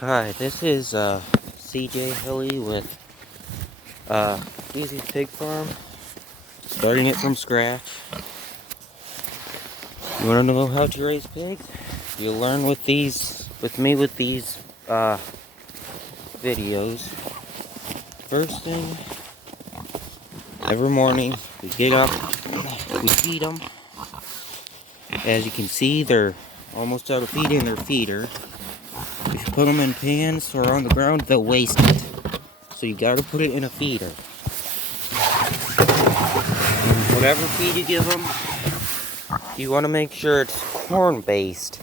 Hi, this is CJ Hilly with Duzzy Pig Farm, starting it from scratch. You want to know how to raise pigs? You'll learn with me with these videos. First thing, every morning we get up, we feed them. As you can see, they're almost out of feed in their feeder. If you put them in pans or on the ground, they'll waste it. So you gotta put it in a feeder. And whatever feed you give them, you want to make sure it's corn-based.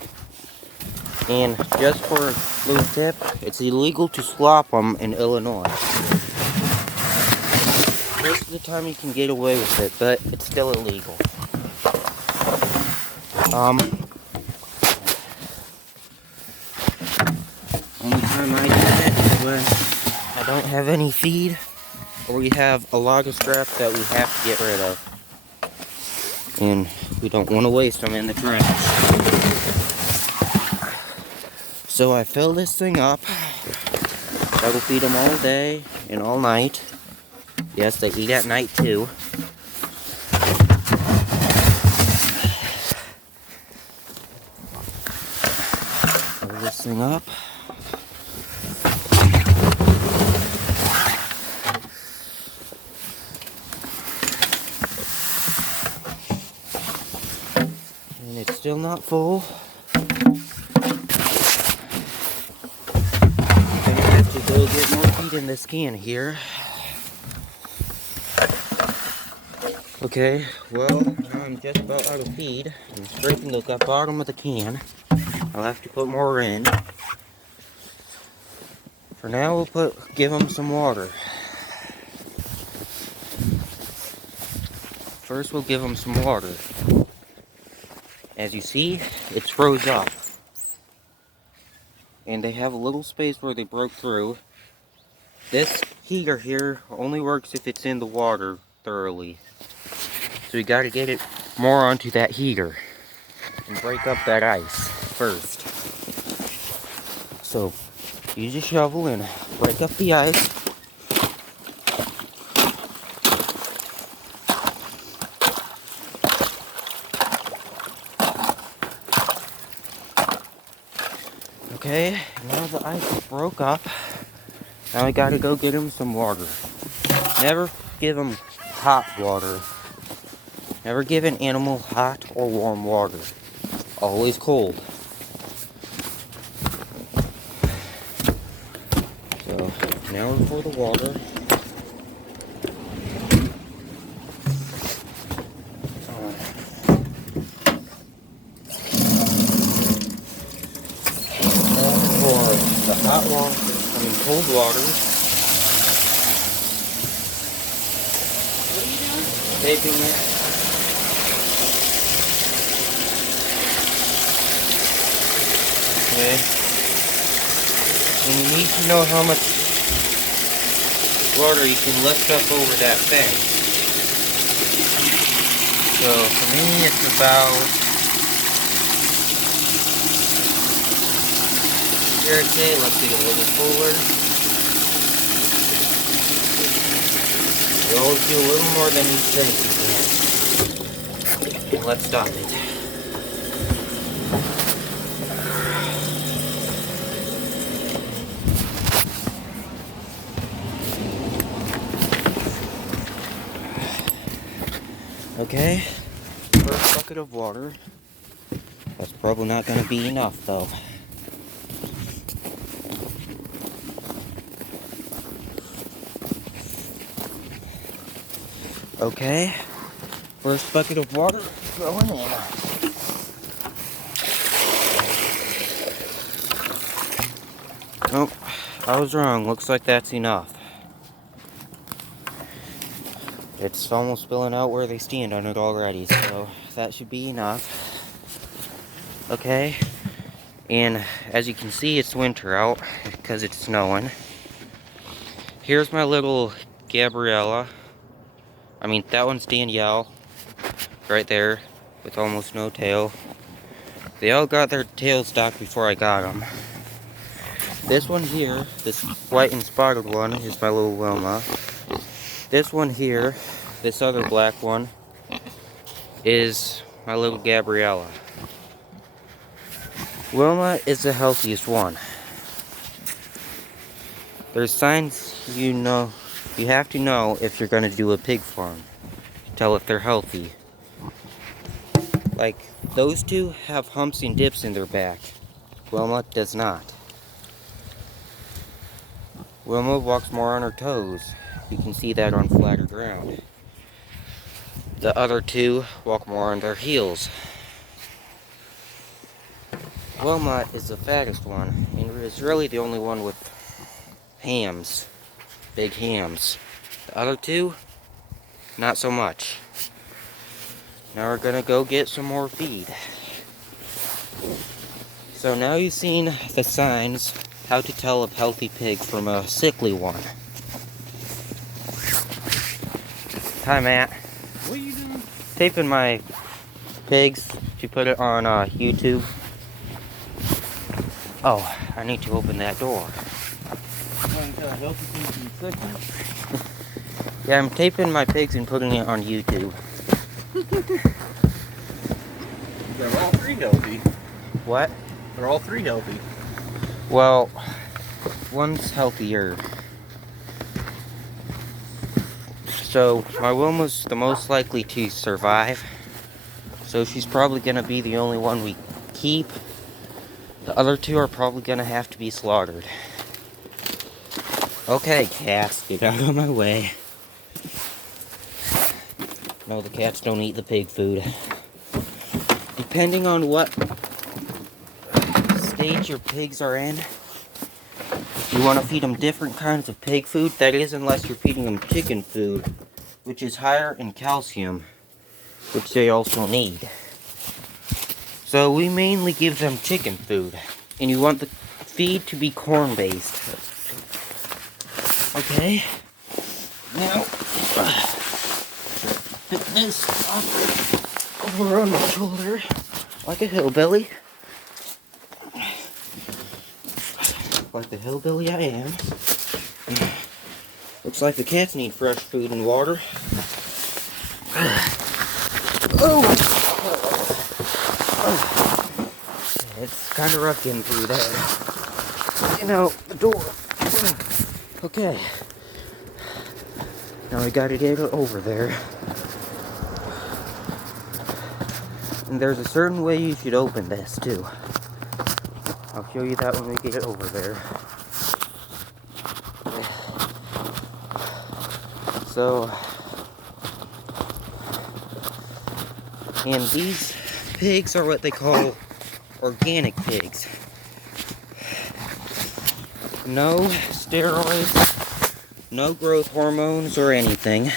And just for a little tip, it's illegal to slop them in Illinois. Most of the time you can get away with it, but it's still illegal. Only time I do it is when I don't have any feed, or we have a log of scrap that we have to get rid of. And we don't want to waste them in the trash. So I fill this thing up. I will feed them all day and all night. Yes, they eat at night too. Fill this thing up. And it's still not full. I'm gonna have to go get more feed in this can here. Okay, well, now I'm just about out of feed. I'm scraping the bottom of the can. I'll have to put more in. For now, we'll give them some water. First, we'll give them some water. As you see, it's froze up. And they have a little space where they broke through. This heater here only works if it's in the water thoroughly. So you gotta get it more onto that heater and break up that ice first. So use a shovel and break up the ice. Okay, now the ice broke up. Now we gotta go get him some water. Never give him hot water. Never give an animal hot or warm water. Always cold. So now for the water. For the hot water, cold water. What are you doing? Taping it. Okay. And you need to know how much water you can lift up over that thing. So for me, it's about, here okay, let's get a little fuller. You always do a little more than you think you can. And let's stop it. Okay, first bucket of water. That's probably not going to be enough though. Okay, first bucket of water going in. Oh, I was wrong. Looks like that's enough. It's almost spilling out where they stand on it already, so that should be enough. Okay, and as you can see, it's winter out because it's snowing. Here's my little Gabriella. That one's Danielle, right there, with almost no tail. They all got their tails docked before I got them. This one here, this white and spotted one, is my little Wilma. This one here, this other black one, is my little Gabriella. Wilma is the healthiest one. There's signs you have to know if you're going to do a pig farm. Tell if they're healthy. Like, those two have humps and dips in their back. Wilma does not. Wilma walks more on her toes. You can see that on flatter ground. The other two walk more on their heels. Wilma is the fattest one, and is really the only one with hams, big hams. The other two, not so much. Now we're gonna go get some more feed. So now you've seen the signs, how to tell a healthy pig from a sickly one. Hi, Matt. What are you doing? Taping my pigs to put it on YouTube. Oh, I need to open that door. Yeah, I'm taping my pigs and putting it on YouTube. They're all three healthy. What? They're all three healthy. Well, one's healthier. So, my Wilma's the most likely to survive. So she's probably going to be the only one we keep. The other two are probably going to have to be slaughtered. Okay, cats, get out of my way. No, the cats don't eat the pig food. Depending on what stage your pigs are in, you want to feed them different kinds of pig food. That is, unless you're feeding them chicken food, which is higher in calcium, which they also need. So we mainly give them chicken food, and you want the feed to be corn-based. Okay, now put this up over on my shoulder like a hillbilly. Like the hillbilly I am. Looks like the cats need fresh food and water. Oh! It's kind of rough getting through there. You know, the door. Okay. Now I gotta get it over there. And there's a certain way you should open this, too. I'll show you that when we get it over there. So, and these pigs are what they call organic pigs. No steroids, no growth hormones or anything.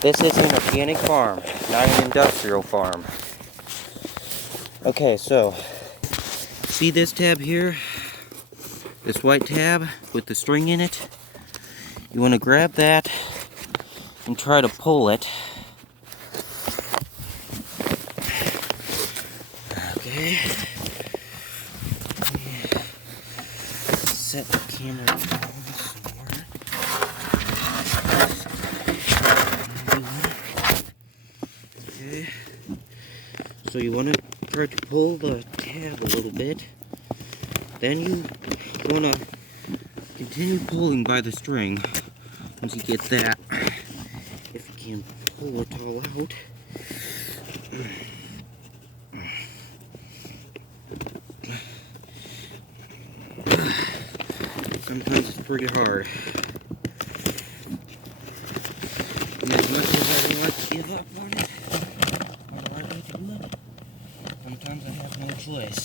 This is an organic farm, not an industrial farm. Okay, so, see this tab here? This white tab with the string in it? You want to grab that and try to pull it. Okay. Set the camera down somewhere. Okay. So you want to try to pull the tab a little bit. Then you want to continue pulling by the string once you get that. If you can pull it all out. Sometimes it's pretty hard. And as much as I don't like to give up on it, or the right way to do it, sometimes I have no choice.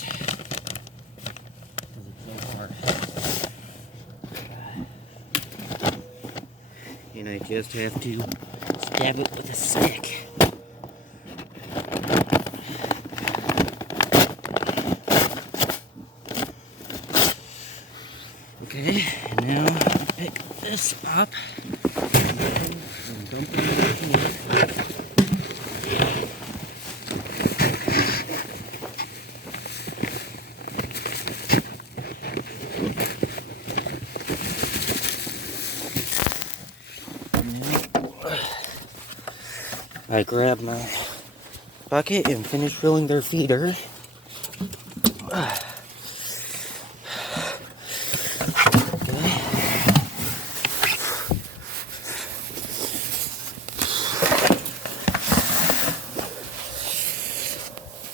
Because it's so hard. And I just have to stab it with a stick. Okay, and now pick this up and dump it in here. I grab my bucket and finish filling their feeder.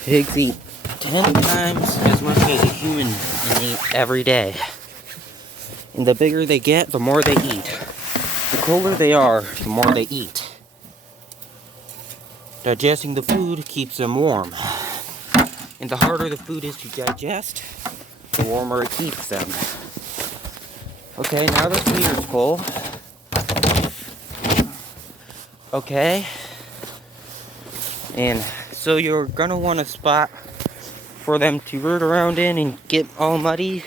Pigs eat 10 times as much as a human can eat every day. And the bigger they get, the more they eat. The colder they are, the more they eat. Digesting the food keeps them warm. And the harder the food is to digest, the warmer it keeps them. Okay, now the feeder's full. Okay. And so you're gonna want a spot for them to root around in and get all muddy,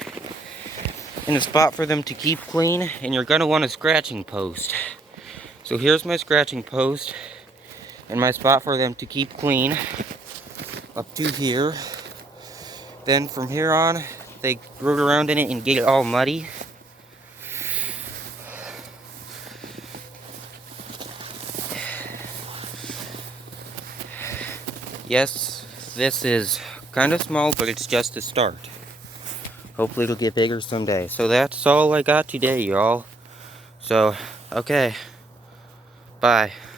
and a spot for them to keep clean, and you're gonna want a scratching post. So here's my scratching post and my spot for them to keep clean up to here. Then from here on, they root around in it and get it all muddy. Yes, this is kind of small, but it's just a start. Hopefully it'll get bigger someday. So that's all I got today, y'all. So, okay. Bye.